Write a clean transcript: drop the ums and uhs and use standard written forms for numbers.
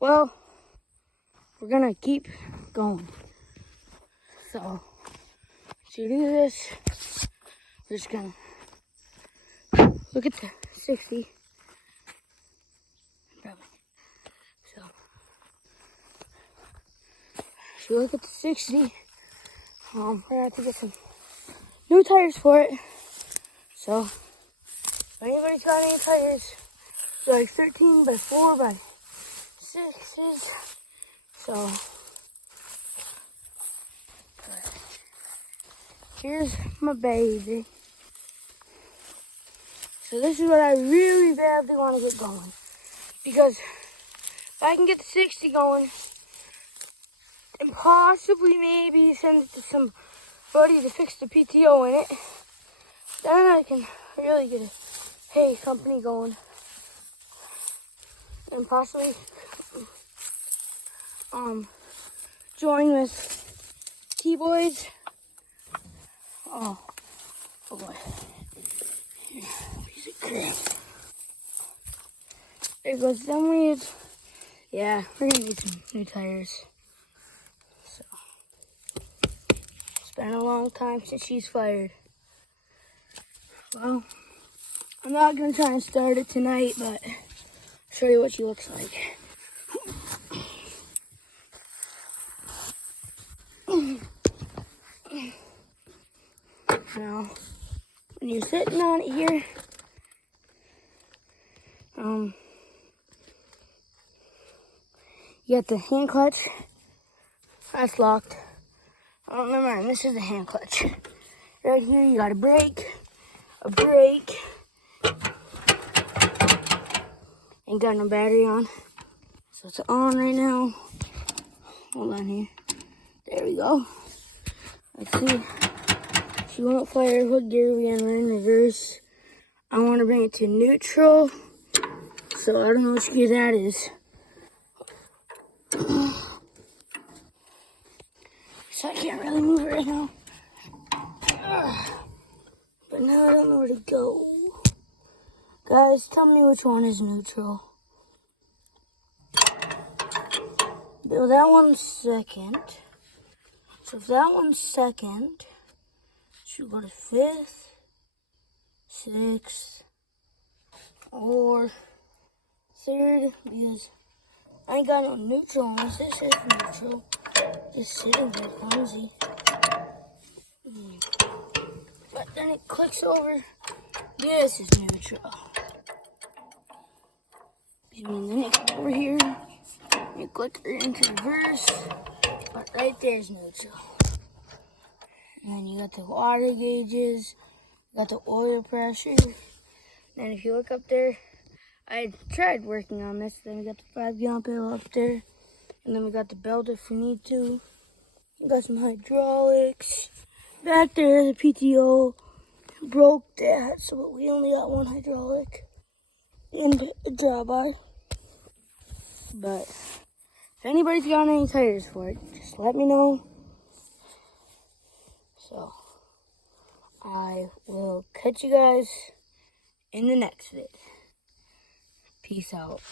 Well, we're gonna keep going. So to do this, we're just gonna look at the 60. Probably. So if you look at the 60, we're gonna have to get some new tires for it. So if anybody's got any tires, they're like 13 by 4 by 6s. So here's my baby. So this is what I really badly want to get going. Because if I can get the 60 going and possibly maybe send it to somebody to fix the PTO in it, then I can really get a hay company going. And possibly join with T-Boys. Oh boy. Here, piece of crap. There goes them weeds. Yeah, we're gonna need some new tires. So, it's been a long time since she's fired. Well, I'm not gonna try and start it tonight, but I'll show you what she looks like. Now, when you're sitting on it here, you got the hand clutch. That's locked. Oh, never mind. This is the hand clutch. Right here, you got a brake, ain't got no battery on. So it's on right now. Hold on here. There we go. Let's see. She won't fire. What gear are we in? We're in reverse. I want to bring it to neutral. So I don't know which gear that is. So I can't really move it right now. But now I don't know where to go. Guys, tell me which one is neutral. Well, that one's second. So if that one's second, should go to 5th, 6th, or 3rd, because I ain't got no neutral unless this is neutral. Just sitting there clumsy. But then it clicks over. This is neutral. And then it comes over here. You click it into reverse. But right there is neutral. And then you got the water gauges. You got the oil pressure. And if you look up there, I tried working on this. Then we got the 5-gallon pail up there. And then we got the belt if we need to. We got some hydraulics. Back there, the PTO broke that, so we only got one hydraulic and a drawbar. But if anybody's got any tires for it, just let me know. So I will catch you guys in the next vid. Peace out.